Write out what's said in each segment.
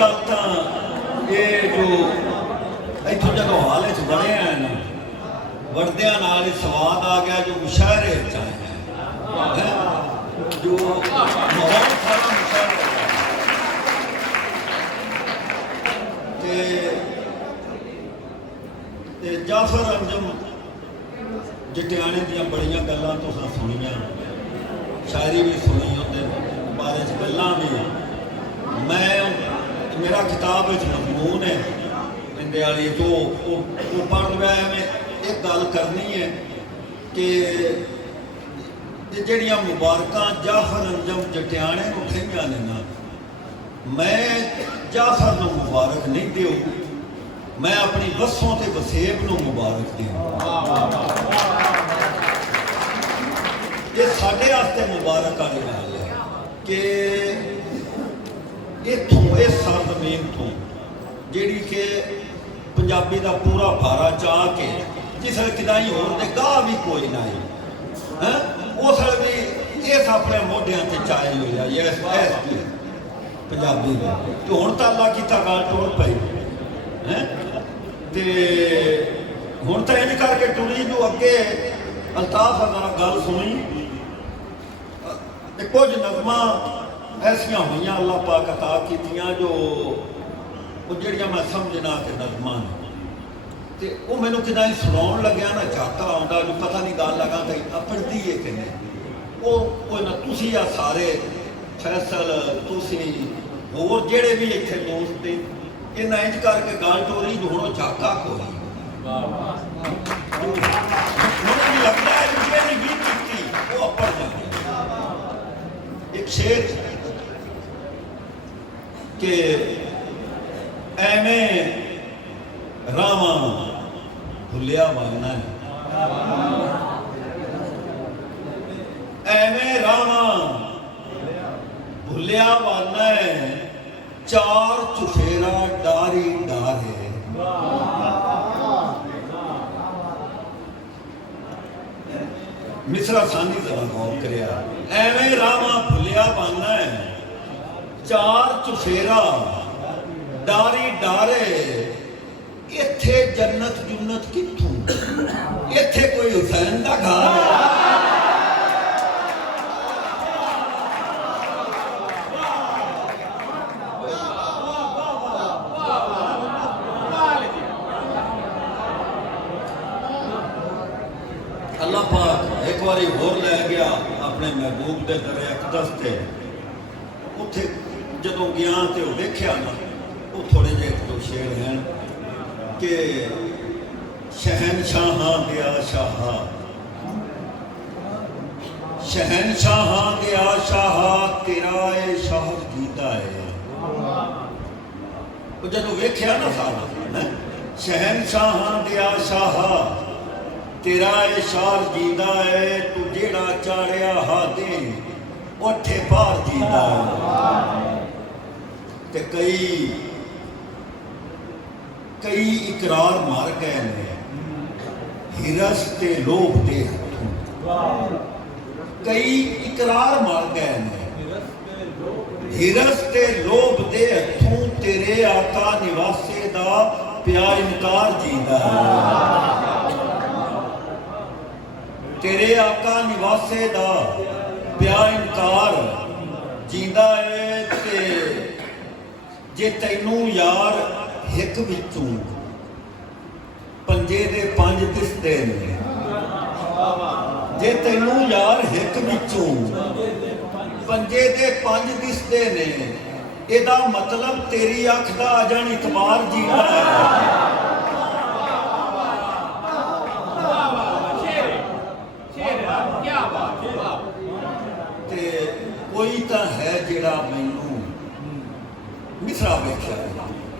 ये जो इतों जो हाल बने हैं ना वरदिया नाल स्वाद आ गया जो मुशायरे चाहे जो माहौल सारा मुशायरे ते जाफर अंजम जटियाने दियां बड़ियां गल्लां तुसां सुनियां, शायरी भी सुनी, उहदे बारे च गल्लां भी। मैं मेरा किताब मजमून है इंदे वाली जो पढ़ रहा है। मैं एक गल करनी है कि जड़ियाँ मुबारकां जाफर अंजम जटियाने को खइयां ने ना, मैं जाफर को मुबारक नहीं दूँ, मैं अपनी वसों ते वसेब को मुबारक दूँ। ये साढ़े वास्ते मुबारक वाली गल है कि इतों इस सरजमीन तो जिहड़ी कि पंजाबी का पूरा भारा चाह के जिस किदाई होने गाह भी कोई ना है उस भी इस अपने मोढियां ते चाई हुई है ये पंजाबी ने। तो हुण तां अल्लाह कीता गल टुर पई है ते हुण तां इंज करके टुरी जो अगे अल्ताफ अगर गल सुनी ते कुछ नज़मां ऐसिया हुई अल्लाह पाक अता कीतियां जो जड़ियाँ मैं समझना कि नज़मां ने तो वो मैनू किदा सुनाउण लग्या ना झाका आउंदा जो पता नहीं गल लगा कहीं अपड़ती है कि नहीं वो ना तुसी आ सारे फैसल तुसी होर जेड़े भी इत्थे दोस्त थे इन्हां इंज करके गल टोरी जो हुण झाका कोई लगता है कि नहीं भी कीती वो अपड़ जाए। एक शेर के एवें रामा भुलिया वाना है, एवें रामा भुलिया वाना है, चार चुफेरा डारी डारे। मिसरा सानी जरा गौर करिया, एवें रामा भुलिया वाना है, चार चुफेरा डारी डारे। इत्थे जन्नत जुन्नत कित्थों, इत्थे कोई हुसैन दा घर है। अल्लाह पाक एक बारी होर लै गया अपने महबूब दे दरे अकदस ते उत्थे जदों गया तो देखा ना वो थोड़े जे एक दो शेर हैं कि शहनशाहां दिया शाहा, शहनशाहां दिया शाहा तेरा ए शहर जीता है। वो जदों वेख्या ना सारा शहनशाहां दिया शाहा तेरा ए शहर जीता है, तू जेड़ा चाड़िया हादे उठे पार जीता है। ते कई इकरार मार गए ने हिरस ते लोभ दे हथों, कई इकरार मार गए ने हिरस ते लोभ दे हथों, तेरे आका निवासे दा प्या इनकार जींदा है। तेरे आका निवासे दा प्या इनकार जींदा है। ते जे तैनू यार हिक विचों पंजे दे पंज दिसदे ने, जे तैनू यार हिक विचों पंजे दे पंज दिसदे ने, एदा मतलब तेरी अख दा अजन इतबार जींदा है। ते कोई तां है जेड़ा मैनू मिसरा वेख्या,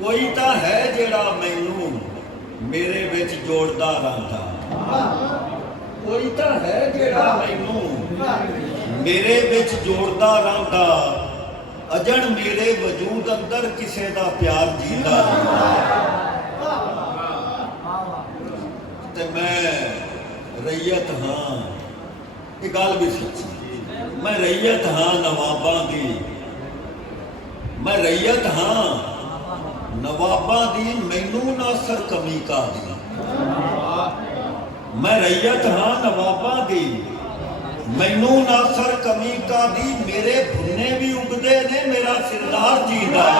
कोई तो है जेड़ा मैनू मेरे विच जोड़दा रहिंदा, कोई तो है जेड़ा मैनू मेरे विच जोड़दा रहिंदा, अजन मेरे वजूद अंदर किसे दा प्यार जींदा रहिंदा। ते मैं रैयत हाँ, ये गल भी सच्ची, मैं रैयत हाँ नवाबां दी, मैं रैयत हाँ नवाबां दी मैनू ना सर कमी का दी। मैं रैयत हाँ नवाबां दी मैनू ना सर कमी का दी। मेरे भुन्ने भी उगदे ने मेरा सिरदार जींदा है।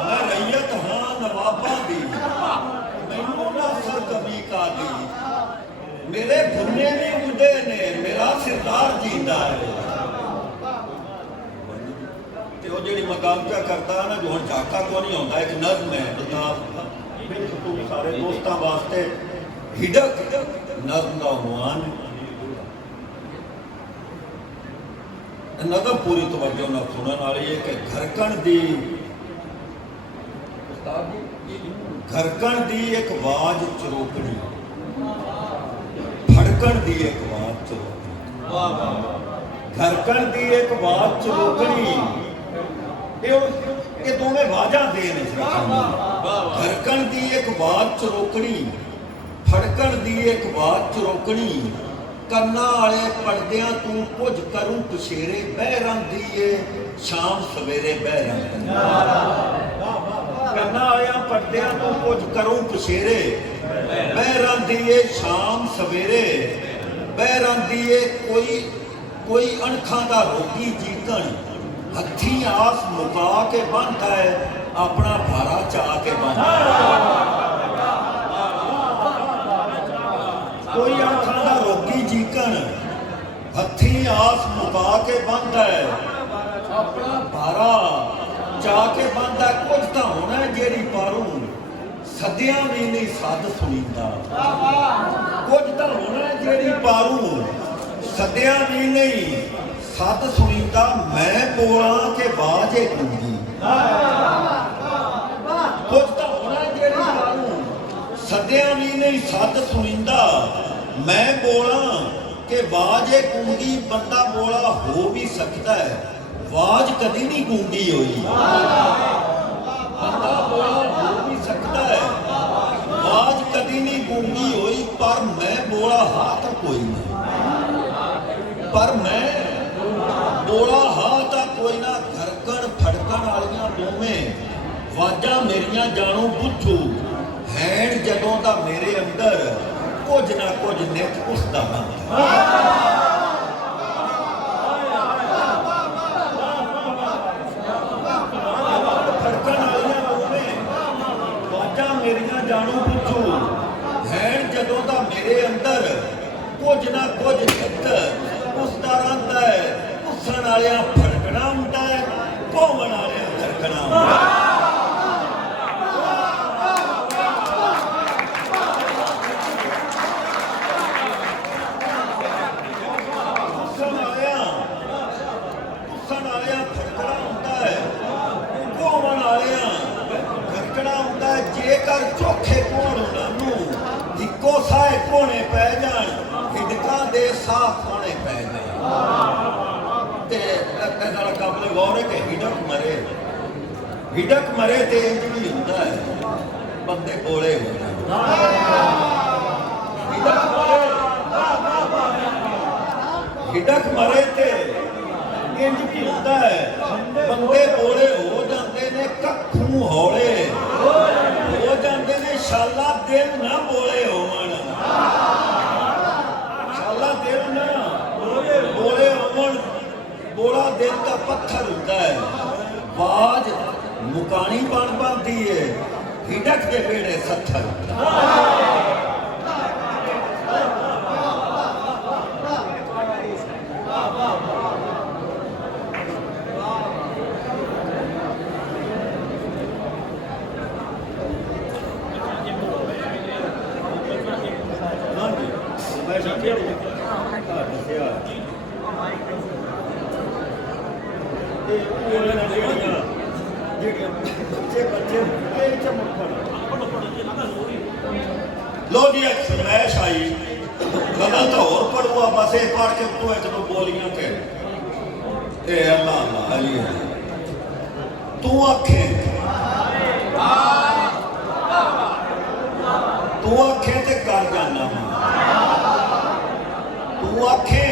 मैं रैयत हाँ नवाबां दी मैनू ना सर कमी का दी। मेरे भुन्ने भी उगदे ने मेरा सिरदार जींदा है। ਉਹ ਜਿਹੜੀ ਮੈਂ ਗੱਲ ਪਿਆ ਕਰਦਾ ਨਾ ਜੋ ਹੁਣ ਝਾਕਾ ਕੋ ਨਹੀਂ ਆਉਂਦਾ ਇੱਕ ਨਜ਼ਮ ਹੈ ਬਿਲਕੁਲ ਸਾਰੇ ਦੋਸਤਾਂ ਵਾਸਤੇ ਹਿਡਕ ਨਜ਼ਮ ਦਾ ਉਨਵਾਨ ਨਜ਼ਮ ਪੂਰੀ ਤਵੱਜੋ ਨਾਲ ਸੁਣਨ ਵਾਲੀ ਹੈ ਕਿ ਘਰਕਣ ਦੀ ਘਰਕਣ ਦੀ ਇੱਕ ਆਵਾਜ਼ ਚਰੋਕਣੀ ਫੜਕਣ ਦੀ ਇੱਕ ਆਵਾਜ਼ ਚਰੋਕਣੀ ਵਾਹ ਵਾਹ ਘਰਕਣ ਦੀ ਇੱਕ ਆਵਾਜ਼ ਚਰੋਕਣੀ ਇਹ ਦੋਵੇਂ ਵਾਜਾਂ ਦੇ ਨੇ ਘਰਕਣ ਦੀ ਇੱਕ ਆਵਾਜ਼ ਚਰੋਕਣੀ ਫੜਕਣ ਦੀ ਇੱਕ ਆਵਾਜ਼ ਚਰੋਕਣੀ। ਕੰਨਾਂ ਵਾਲੇ ਪਰਦਿਆਂ ਤੂੰ ਕੁਝ ਕਰੂੰ ਪਛੇਰੇ ਬਹਿਰਾਂ ਦੀ ਏ ਸ਼ਾਮ ਸਵੇਰੇ ਬਹਿਰਾਂ ਕੰਨਾਂ ਵਾਲਿਆਂ ਪਰਦਿਆਂ ਤੂੰ ਕੁਝ ਕਰੂੰ ਪਛੇਰੇ ਬਹਿਰਾਂ ਦੀ ਏ ਸ਼ਾਮ ਸਵੇਰੇ ਬਹਿਰਾਂ ਦੀ ਏ ਕੋਈ ਅਣਖਾਂ ਦਾ ਰੋਗੀ ਜੀਕਣ हथी आस मुका के बनता है अपना भारा चाह के बनता कोई आखा का रोगी जीकन हथी आस मुका के बनता है अपना भारा चाह के बनता है। कुछ तो होना है जेरी पारू सदियां भी नहीं सद सुनींदा। कुछ तो होना है जेरी पारू सदियां भी नहीं सद सुनींदा। मैं बोला के बाजे कुंगी कुछ तो होना जेड़ी मारू सदियां भी नहीं सद सुनींदा। मैं बोला के बाजे कुंगी बंदा बोला हो भी सकता है आवाज कदी नहीं गूंगी हुई। बंदा बोला हो भी सकता है आवाज कदी नहीं गूंगी हुई। पर मैं बोला हाँ तो कोई नहीं पर मैं बोला हाँ तो कोई ना। घरकण फड़कण वालियां दोवें वाजा मेरियां जानू बुझू हैण जदों दा मेरे अंदर कुछ ना कुछ नित उसदा फड़कण वालियां दोवें वाजा मेरियां जानू बुझू हैण जदों दा मेरे अंदर कुछ ना कुछ नित उसदा रहिंदा है। उसन वालियां फड़कना हुंदा है घूमण वालियां घरकना हुंदा है। उसन वालियां फड़कना हुंदा है घूमण वालियां घरकना हुंदा है। जेकर चोखे कोण उन्हां नूं इक्को साए कोणे पै जाण हिडकां दे साह कोणे पै जाण ते काबले गौर है कि हिडक मरे ते इंज भी हुंदा है बंदे बोले हो हिडक मरे ते इंज भी हुंदा है बंदे बोले हो जाते ने कखू हौले हो जाते ने। शाला दिल ना बोले होवन शाला दिल ना बोले होवन। बोला दिल का पत्थर होता है आवाज मुकानी बन बनती है हिडक के बेड़े सत्थर। लो जी एक फरमाइश आई गलत और पढ़ूआ बस एक पढ़ के तू एक तो बोलियां के ए अल्लाह अल्लाह अली तू आखे ते कर जाना वा, तू आखे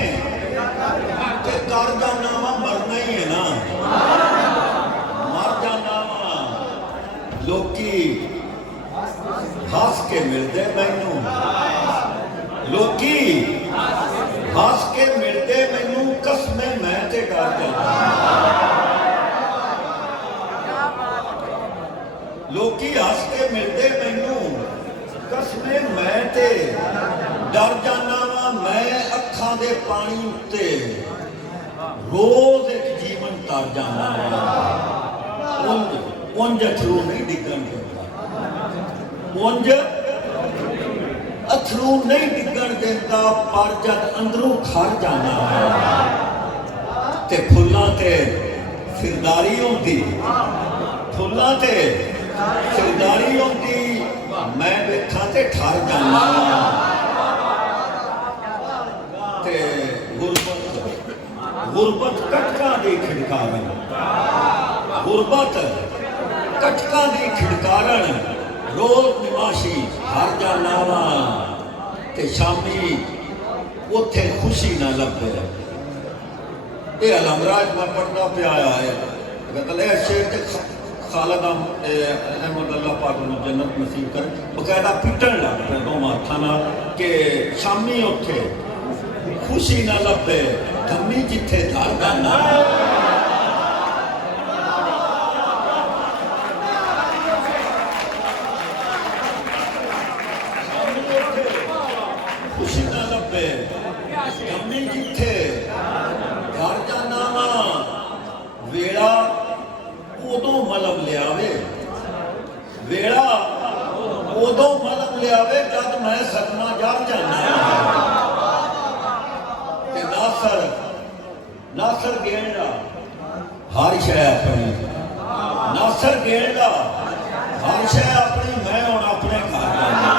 ते कर जाना वा, मरना ही है ना, मर जाना वा। लोकी हस के मिलते मैनू, लोकी हस के मिलते मैनू, कसमे मैं ते डर जाना। लोकी हस के मिलते मैनू, कसमे मैं ते डर जाना वा। मैं अखां दे पानी उत्ते रोज एक जीवन तर जाना वा। उंज अथरू नहीं डिगन देता, उंज अथरू नहीं डिगन देता, पर जद अंदरों खर जाना ते फुल्लां ते सिरदारी होंदी, फुल्लां ते सिरदारी होंदी, मैं बैठा ते ठर जाना ते गुरबत कटका दी खिड़कारण, गुरबत कटका दी खिड़कारण, रोज निवासी हर जाना वा ते शामी उथे खुशी ना लभे। ये अलमराज मैं पढ़ता पिया है, कहता शेर ते खालद अहमद अल्लाह पाक नूं जन्नत नसीब कर, बकायदा पिटन लग पे दोवां हत्थां नाल कि शामी उथे खुशी ना लभे, धम्मी जिथे धर जाना। खुशी ना लभे, धम्मी जिथे धर जाना वा। वेड़ा उदों मलम लियावे, वेड़ा उदों मलम लियावे जब मैं सदमा जर जाना। ते नासर नासर गेंदा हर शय अपनी, नासर गेंदा हर शय अपनी, मैं हुण अपने घर जाना।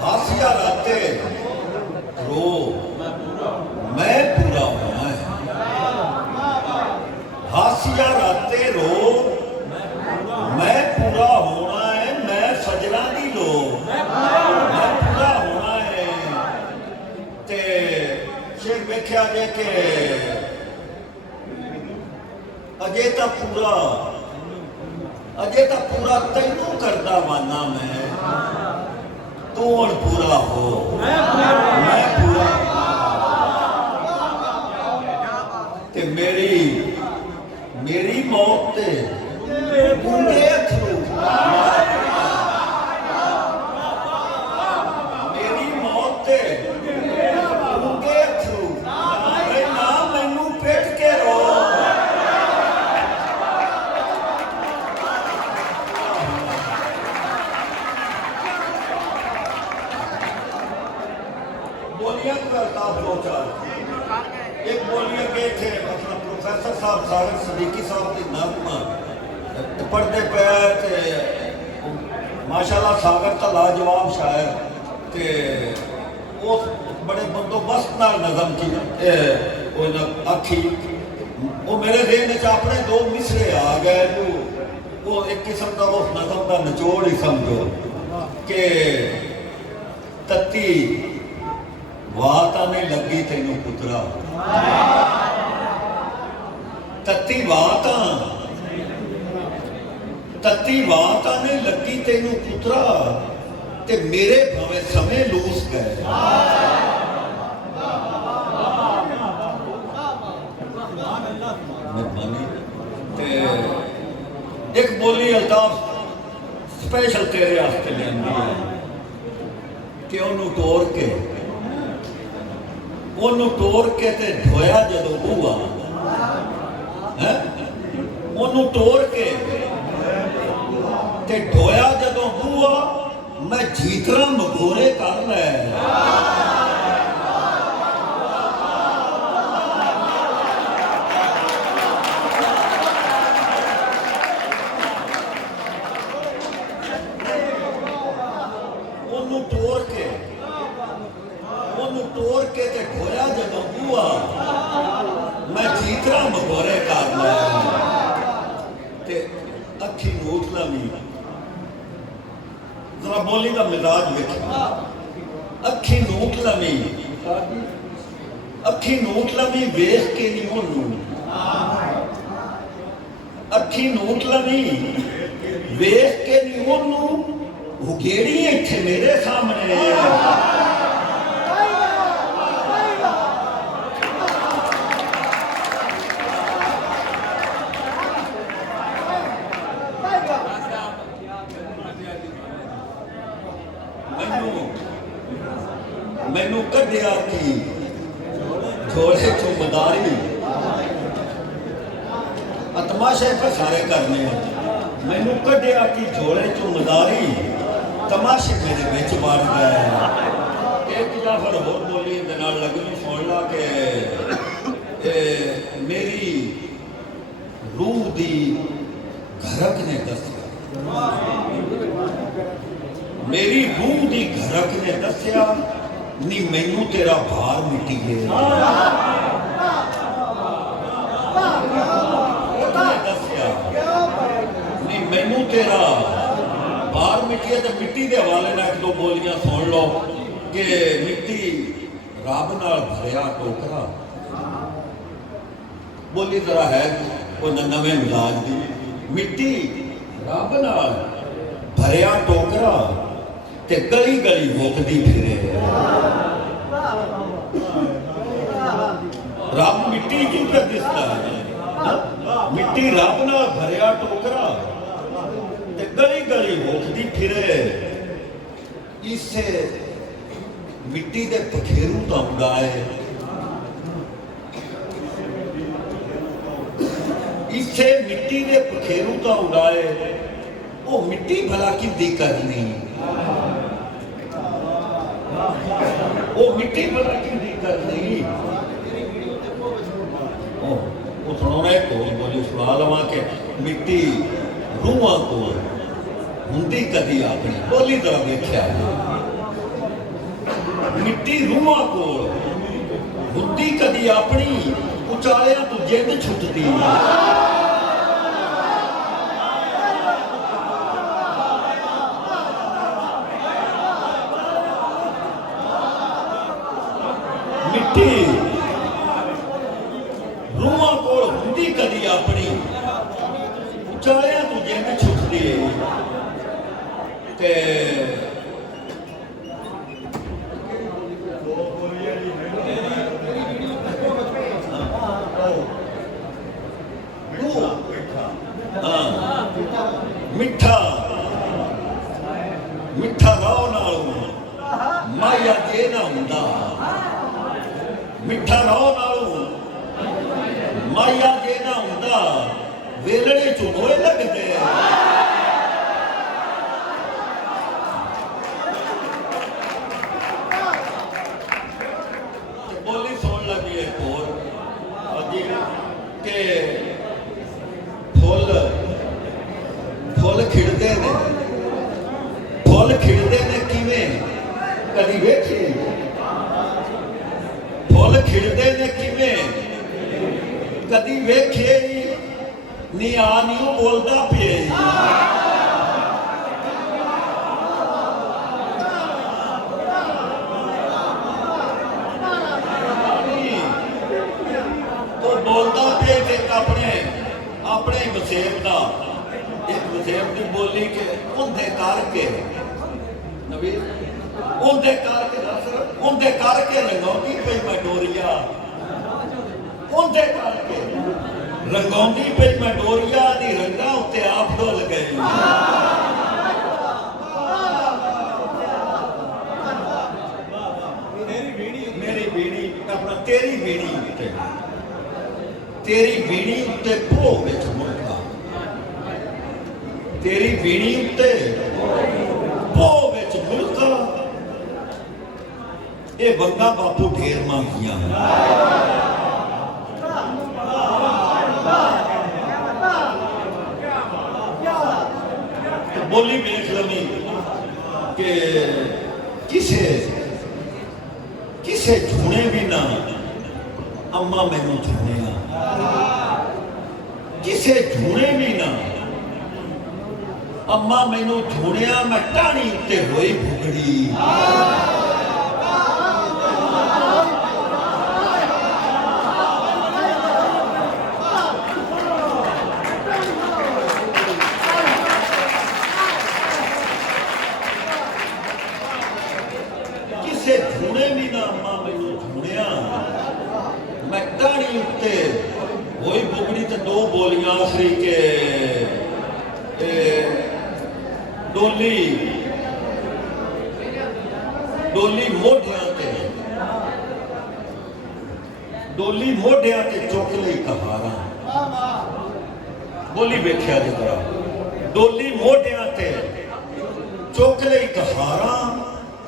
हासिया राते रो, मैं पूरा होना है। हासिया राते रो, मैं पूरा होना है। मैं सजना दी लो, मैं पूरा होना है। ते शेर वेख्या जे के अजे तो पूरा, अजे तो पूरा तैनू करदा वाना मैं, तू हुण पूरा हो, मैं पूरा। ते मेरी मेरी मौत ते गूंगे अथरू, मेरी मौत ते गूंगे अथरू, ना मैनू पिट के रो। बोलियां को अल्ताफ दो चार, एक बोलियां के थे अपना प्रोफेसर साहब सागर सदीकी साहब की नगमा पढ़ते पे, माशाल्लाह सागर का लाजवाब शायर ते उस बड़े बंदोबस्त नाल नज़म की आखी। वो मेरे देन च अपने दो मिसरे आ गए जो वो एक किस्म का उस नज़म का निचोड़ ही समझो कि तत्ती वाता ने लगी तेनू पुत्रा, तत्ती वाता, तत्ती वाता ने लगी तेनू पुत्रा, ते मेरे भावे समय लूस गए। एक बोली अल्ताफ स्पेशल तेरे वास्ते लियांदी है कि उन्होंने तोड़ के, उन्होंने तोड़ के ते धोया जदों बूआ है, उन्होंने तोड़ के ते धोया जदों बूआ, मैं जीतरा मघोरे कर लै। तोड़ के ते धोया जदों बूआ, मैं इतना मगोरे करना ते अखी नोट लवी जरा बोली का मिजाज वेखा अखी नोट लवी अखी नोट लवी वेख के नहीं ओनू अखी नोट लवी वेख के नहीं ओनू उगेड़ी इत्थे मेरे सामने मैनू कढ़िया की झोले चो मदारी तमाशे पर सारे करने मैनू कढ़िया की झोले चो मदारी तमाशे मेरे बिच वड़ गए एक या फिर होर बोली दे नाल लगनी सुन ला के मेरी रूह दी घरक ने दसिया मेरी रूह दी घरक ने दसिया नी मैनू तेरा भार मिटी गया दसिया नी मैनू तेरा भार मिटी है तो मिट्टी के हवाले ना एक दो बोलियां सुन लो कि मिट्टी रब नाल भरिया टोकरा बोली जरा है वो नवे मिलाज दी मिट्टी रब नाल भरिया टोकरा ते गली गली मुकदी फिरे रब मिट्टी क्यों कर दिसता है मिट्टी रब नाल भरिया टोकरा ते गली गली मुकदी फिरे इसे मिट्टी दे पखेरू तो उड़ाए इसे मिट्टी दे पखेरू तो उड़ाए वो मिट्टी भला की करनी वो मिट्टी भला की करनी वो सुना एक बोली सुना लवा के मिट्टी रूहां को हुंदी कदी अपनी बोली तरह देखा मिट्टी रूहां को हुंदी कदी अपनी उचालिया तो जिंद छुटती मिट्टी रूहां को हुंदी कदी अपनी उचालिया तो जिंद छुटती ते मिठा मिठा राव नालों माया जे ना हुंदा मिठा राव नालों माया जे ना हुंदा वेलड़े चो मोए लगदे बोली सुन लगी एक और के फुल खिड़ते ने फुल खिड़ते ने किवें कदी वेखे फुल खिड़ते ने किवें कदी वेखे नी आ नहीं बोलता पे तो बोलता पे अपने अपने वसेब का एक वसेब की बोली के उनके करके नबी उनके करके दस उनके करके रंगौती पई मैं डोरिया उनके करके रंगौती पई मैं डोरिया दी रंगा उत्ते आप डुल गई मेरी बीड़ी अपना तेरी बीड़ी उत्ते तेरी बीड़ी उत्ते भो विच मुल्का तेरी बीड़ी उत्ते भो विच मुल्का ये बंदा बापू ढेर मांगिया तो बोली वेख लवी कि किसे किसे झूने भी ना अम्मा मैनू झूने ਕਿਸੇ ਝੂਣੇ ਵੀ ਨਾ ਅੰਮਾ ਮੈਨੂੰ ਝੂਣਿਆ ਮੈਂ ਟਾਹਣੀ ਉੱਤੇ ਹੋਈ ਭੁਗੜੀ। ਕਿਸੇ ਝੂਣੇ ਵੀ ਨਾ ਅੰਮਾ ਮੈਨੂੰ ਝੂਣਿਆ ਮੈਂ ਟਾਹਣੀ ਉੱਤੇ ਹੋਈ ਭੁਗੜੀ। ਤੇ ਦੋ ਬੋਲੀਆਂ ਆਖਰੀ ਕੇ ਡੋਲੀ ਮੋਢਿਆਂ ਤੇ ਚੁੱਕ ਲਈ ਕਹਾਰਾਂ। ਬੋਲੀ ਵੇਖਿਆ ਜਰਾ, ਡੋਲੀ ਮੋਢਿਆਂ ਤੇ ਚੁੱਕ ਲਈ ਕਹਾਰਾਂ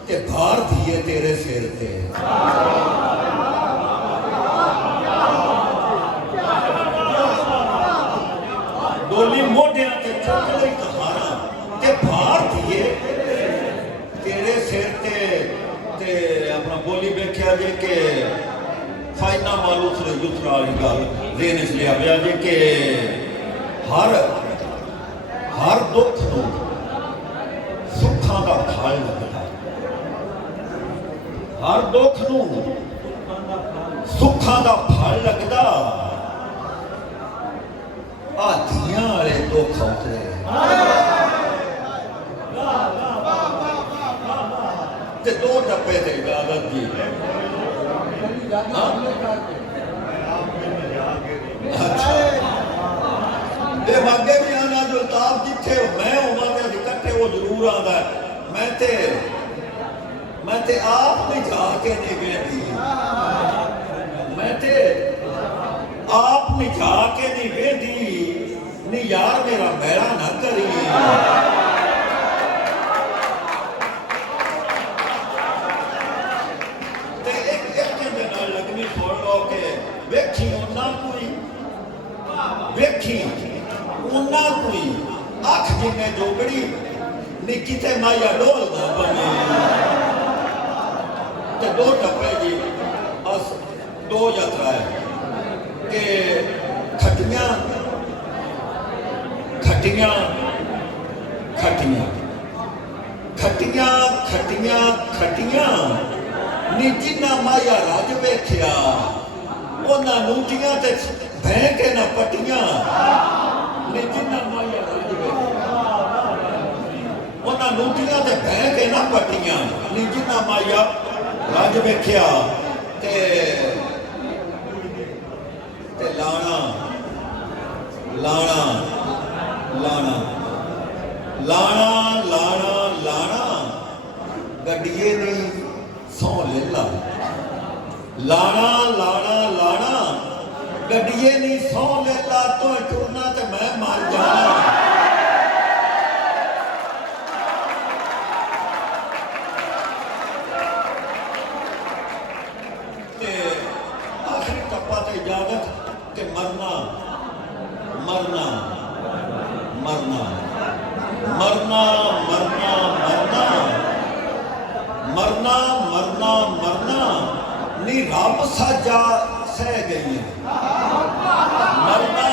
ਤੇ ਭਾਰ ਧੀਏ ਤੇਰੇ ਸਿਰ ਤੇ। ਡੋਲੀ ਮੋਢਿਆਂ ਤੇ ਚੁੱਕ ਲਈ ਕਹਾਰਾਂ ਤੇ ਭਾਰ ਧੀਏ ਤੇਰੇ ਸਿਰ ਤੇ ਆਪਣਾ ਬੋਲੀ ਵੇਖਿਆ ਜੇ ਕਿ ਫਾਇਦਾ ਮਾਲੂਸ ਨੇ ਯੁਤਰਾ ਵਾਲੀ ਗੱਲ ਦੇਣ ਇਸ ਲਿਆ ਪਿਆ ਜੇ ਕਿ ਹਰ ਦੁੱਖ ਨੂੰ ਸੁੱਖਾਂ ਦਾ ਫਲ ਲੱਗਦਾ। ਹਰ ਦੁੱਖ ਨੂੰ ਸੁੱਖਾਂ ਦਾ ਫਲ ਲੱਗਦਾ। ਆ ਧੀਆਂ ਵਾਲੇ ਦੁੱਖ ਆਉਂਦੇ ਤੇ ਦੋ ਟੱਪੇ ਤੇ ਇਜਾਜ਼ਤ ਜੀ। ਇਹ ਅੱਗੇ ਵੀ ਆਣਾ ਜੋ ਤਾਬ ਜਿੱਥੇ ਮੈਂ ਹੋਵਾਂਗਾ ਇਕੱਠੇ ਉਹ ਜ਼ਰੂਰ ਆਉਂਦਾ। ਮੈਂ ਤੇ ਆਪ ਨਹੀਂ ਜਾ ਕੇ ਨਹੀਂ ਵੇਖਦੀ। ਮੈਂ ਤੇ ਆਪ ਨਹੀਂ ਜਾ ਕੇ ਨਹੀਂ ਵੇਖਦੀ। ਨਹੀਂ ਯਾਰ ਮੇਰਾ ਮੈਲਾ ਨਾ ਕਰੀ। ਵੇਖੀ ਉਹਨਾਂ ਕੋਈ ਅੱਖ ਜਿੰਨੇ ਜੋਗੜੀ ਨੀ ਕਿਤੇ ਮਾਇਆ ਡੋਲ ਨਾ ਬਣੇ। ਤੇ ਦੋ ਟੱਪੇ ਜੀ ਅਸ ਦੋ ਯਾਤਰਾ ਹੈ ਕਿ ਖੱਟੀਆਂ ਖੱਟੀਆਂ ਖੱਟੀਆਂ ਖੱਟੀਆਂ ਖੱਟੀਆਂ ਖੱਟੀਆਂ ਨੀ ਜਿੰਨਾ ਮਾਇਆ ਰਾਜ ਵੇਖਿਆ ਉਹਨਾਂ ਨੂਟੀਆਂ ਤੇ ਬਹਿ ਕੇ ਨਾ ਪੱਟੀਆਂ। ਨੀ ਜਿੰਨਾ ਮਾਇਆ ਰਾਜ ਵੇਖਿਆ ਉਹਨਾਂ ਨੂਟੀਆਂ ਤੇ ਬਹਿ ਕੇ ਨਾ ਪੱਟੀਆਂ। ਨੀ ਜਿੰਨਾ ਮਾਇਆ ਰਾਜ ਵੇਖਿਆ ਤੇ ਲਾਣਾ ਲਾਣਾ ਲਾਣਾ ਲਾਣਾ ਲਾਣਾ ਲਾਣਾ ਗੱਡੀਏ ਨਹੀਂ ਸੌ ਲੈ ਲਾ। ਲਾਣਾ ਲਾਣਾ ਲਾਣਾ ਗੱਡੀਏ ਨਹੀਂ ਸੌ ਲੈ ਲਾ। ਤੂੰ ਟੁਰਨਾ ਤੇ ਮੈਂ ਮਰ ਜਾਣਾ। ਤੇ ਆਖਰੀ ਟੱਪਾ ਤੇ ਇਜਾਜ਼ਤ ਕਿ ਮਰਨਾ ਮਰਨਾ ਮਰਨਾ ਮਰਨਾ ਮਰਨਾ ਮਰਨਾ ਮਰਨਾ ਮਰਨਾ ਮਰਨਾ ਨੀ ਰੱਬ ਸਾਜਾ ਸਹਿ ਗਈ। ਮਰਨਾ